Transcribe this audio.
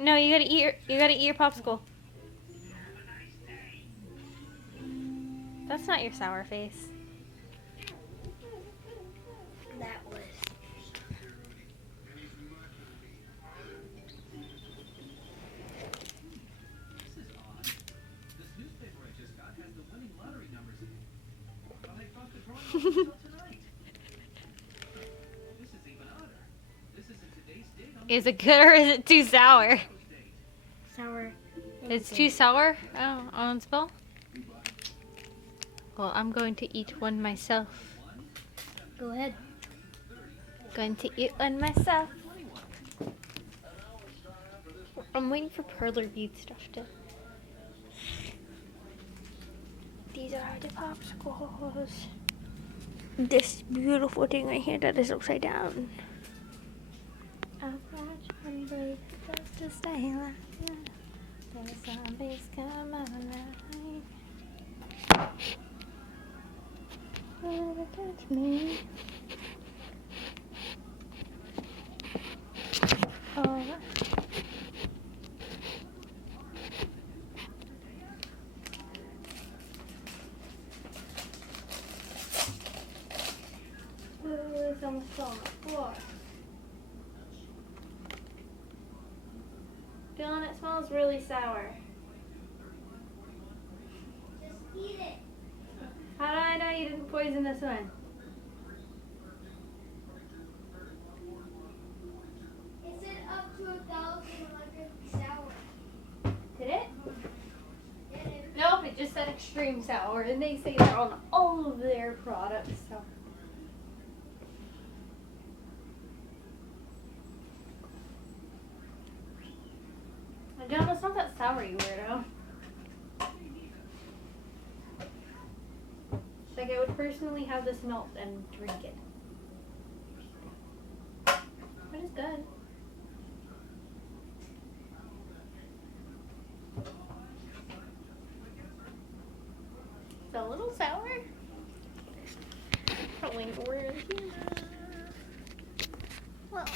No, you gotta eat your popsicle. That's not your sour face. That was. Is it good or is it too sour? Sour. It's too sour? Oh, on spill? Well, I'm going to eat one myself. Go ahead. Going to eat one myself. I'm waiting for Perler Bead stuff to. These are the popsicles. This beautiful thing right here that is upside down. I've watched one break just to stay alive. The zombies come alive. Never catch me. Oh. It's almost on the floor. Dylan, it smells really sour. Just eat it. How do I know you didn't poison this one? It said up to 1,000 sour. Did it? Yeah, it Nope, it just said extreme sour, and they say that on all of their products. So. Dylan, it's not that sour, you weirdo. Like, I would personally have this melt and drink it. But it's good. It's a little sour. Probably more. Well.